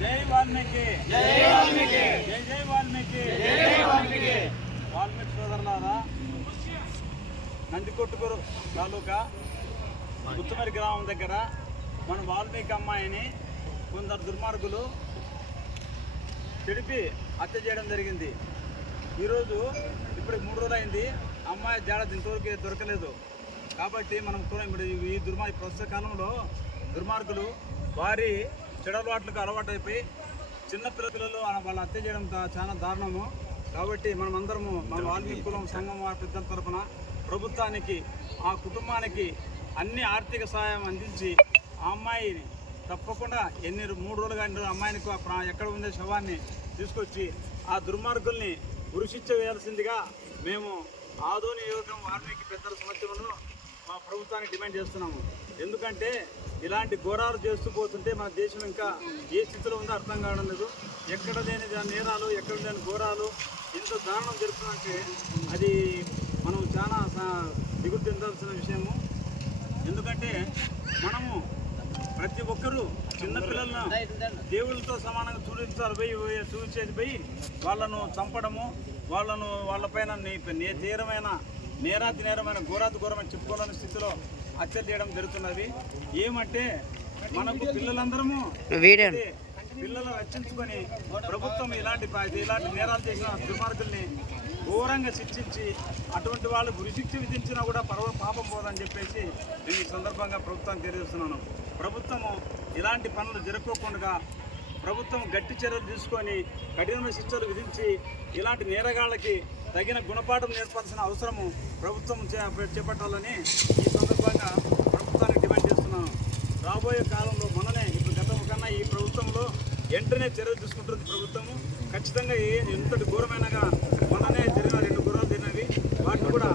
జై వాల్మీకి జై వాల్మీకి జై జై వాల్మీకి జై వాల్మీకి వాల్మీకి సోదరులారా నందికొట్టుకూరు తాలూకా గుత్తమరి గ్రామం దగ్గర మన వాల్మీకి అమ్మాయిని కొందరు దుర్మార్గులు చెడిపి హత్య చేయడం జరిగింది ఈరోజు ఇప్పుడు మూడు రోజులు అయింది అమ్మాయి జాడ ఇంతవరకు దొరకలేదు కాబట్టి మనం కూడా ఇప్పుడు ఈ దుర్మా ప్రస్తుత కాలంలో దుర్మార్గులు వారి చెడలవాట్లకు అలవాటైపోయి చిన్న పిల్ల పిల్లలు వాళ్ళ హత్య చేయడం చాలా దారుణము. కాబట్టి మనం అందరము మన వాల్మీకి కులం సంఘం వారి పెద్దల తరపున ప్రభుత్వానికి ఆ కుటుంబానికి అన్ని ఆర్థిక సహాయం అందించి ఆ అమ్మాయిని తప్పకుండా ఎన్ని మూడు రోజులు ఎన్ని రోజులు అమ్మాయిని ప్రా- ఎక్కడ ఉండే శవాన్ని తీసుకొచ్చి ఆ దుర్మార్గుల్ని ఉరిశిచ్చ వేయాల్సిందిగా మేము ఆధునిక యువకం వాల్మీకి పెద్దల సమస్యలను మా ప్రభుత్వానికి డిమాండ్ చేస్తున్నాము. ఎందుకంటే ఇలాంటి ఘోరాలు చేస్తూ పోతుంటే మన దేశం ఇంకా ఏ స్థితిలో ఉందో అర్థం కావడం లేదు. ఎక్కడ లేని నేరాలు ఎక్కడ లేని ఘోరాలు ఇంత దారుణం జరుగుతుందంటే అది మనం చాలా సా- దిగులు చెందాల్సిన విషయము. ఎందుకంటే మనము ప్రతి ఒక్కరూ చిన్నపిల్లలను దేవుళ్ళతో సమానంగా చూపించాలి పోయి పోయి- పోయి వాళ్ళను చంపడము వాళ్ళను వాళ్ళపైన నే- నే- తీరమైన నేరాతి నేరమైన ఘోరాతి ఘోరమైన చెప్పుకోలేని స్థితిలో హత్యలు చేయడం జరుగుతున్నది. ఏమంటే మనకు పిల్లలందరము పిల్లలు రక్షించుకొని ప్రభుత్వం ఇలాంటి ఇలాంటి నేరాలు చేసిన దుర్మార్గుల్ని ఘోరంగా శిక్షించి అటువంటి వాళ్ళు గురిశిక్ష విధించినా కూడా పర్వ పాపం పోదని చెప్పేసి నేను ఈ సందర్భంగా ప్రభుత్వానికి తెలియజేస్తున్నాను. ప్రభుత్వము ఇలాంటి పనులు జరుపుకోకుండా ప్రభుత్వం గట్టి చర్యలు తీసుకొని కఠినమైన శిక్షలు విధించి ఇలాంటి నేరగాళ్ళకి తగిన గుణపాఠం నేర్పాల్సిన అవసరము ప్రభుత్వం చే- చేపట్టాలని ఈ సందర్భంగా ప్రభుత్వానికి డిమాండ్ చేస్తున్నాను. రాబోయే కాలంలో మననే ఇప్పుడు గతం కన్నా ఈ ప్రభుత్వంలో వెంటనే చర్యలు తీసుకుంటుంది ప్రభుత్వము. ఖచ్చితంగా ఎంతటి ఘోరమైనగా మననే జరిగిన రెండు ఘోరాలు జరిగినవి వాటిని కూడా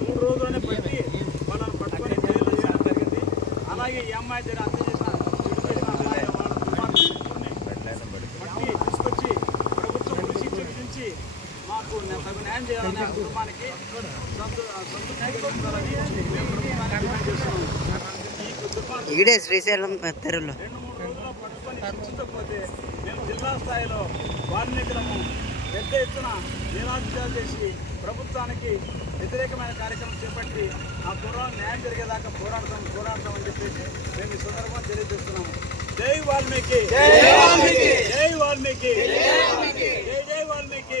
మూడు రోజులనే పట్టి వాళ్ళని పట్టుకొని జైల్లో చేయడం జరిగింది అలాగే ఈ అమ్మాయి జరిగిన హత్య చేసిన చెడు చేసిన అమ్మాయి వాళ్ళ దుర్మార్గుల్ని పట్టి తీసుకొచ్చి ప్రభుత్వం ఉరిశిక్ష విధించి మాకు తగు న్యాయం చేయాలని ఆ కుటుంబానికి సొంత సొంత న్యాయం కల్పించాలని మేము ప్రభుత్వానికి డిమాండ్ చేస్తున్నాము ఈ దుర్మార్గులు ఈడే శ్రీశైలం తెరలో. రెండు మూడు రోజుల్లో పట్టుకొని శిక్షించకపోతే మేము జిల్లా స్థాయిలో వాల్మీకులము పెద్ద ఎత్తున నిరాధ్యాలు చేసి ప్రభుత్వానికి వ్యతిరేకమైన కార్యక్రమం చేపట్టి ఆ కుర్రాలు న్యాయం జరిగేదాకా పోరాడతాం పోరాడతామని చెప్పేసి మేము ఈ సందర్భంగా తెలియజేస్తున్నాము. జై వాల్మీకి! జై వాల్మీకి! జై వాల్మీకి జై జై వాల్మీకి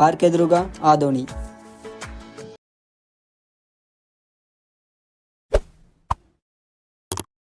RK Adoni.